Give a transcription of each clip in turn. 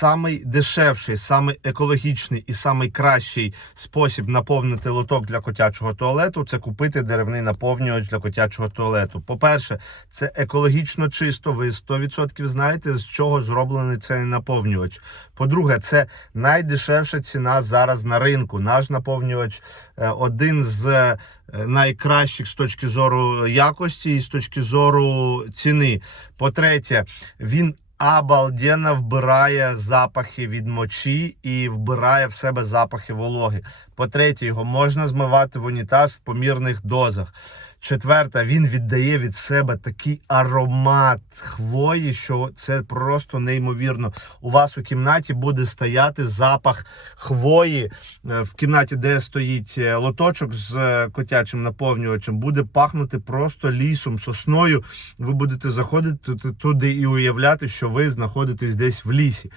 самий дешевший, самий екологічний і самий кращий спосіб наповнити лоток для котячого туалету це купити деревний наповнювач для котячого туалету. По-перше, це екологічно чисто. Ви 100% знаєте, з чого зроблений цей наповнювач. По-друге, це найдешевша ціна зараз на ринку. Наш наповнювач е, один з е, найкращих з точки зору якості і з точки зору ціни. По-третє, він обалденно вбирає запахи від мочі і вбирає в себе запахи вологи. По-третє, його можна змивати в унітаз в помірних дозах. Четверте, він віддає від себе такий аромат хвої, що це просто неймовірно. У вас у кімнаті буде стояти запах хвої. Е, В кімнаті, де стоїть е, лоточок з е, котячим наповнювачем, буде пахнути просто лісом, сосною. Ви будете заходити туди і уявляти, що ви знаходитесь десь в лісі.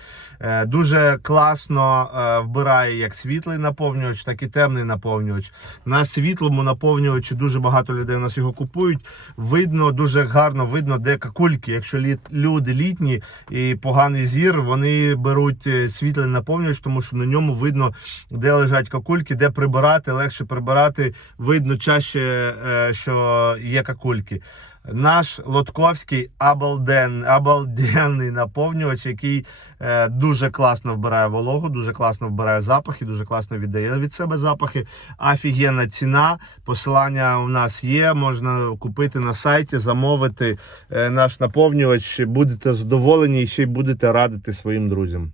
Дуже класно вбирає як світлий наповнювач, так і темний наповнювач. На світлому наповнювачі дуже багато людей у нас його купують. Видно, дуже гарно видно, де какульки. Якщо літ, люди літні і поганий зір, вони беруть е, світлий наповнювач, тому що на ньому видно, де лежать какульки, де прибирати, легше прибирати. Видно чаще, е, що є какульки. Наш Лотковський обалден, обалденний наповнювач, який е, дуже класно вбирає вологу, дуже класно вбирає запахи, дуже класно віддає від себе запахи. Офігенна ціна. Посилання у нас є. Можна купити на сайті, замовити е, наш наповнювач. Будете задоволені і ще й будете радити своїм друзям.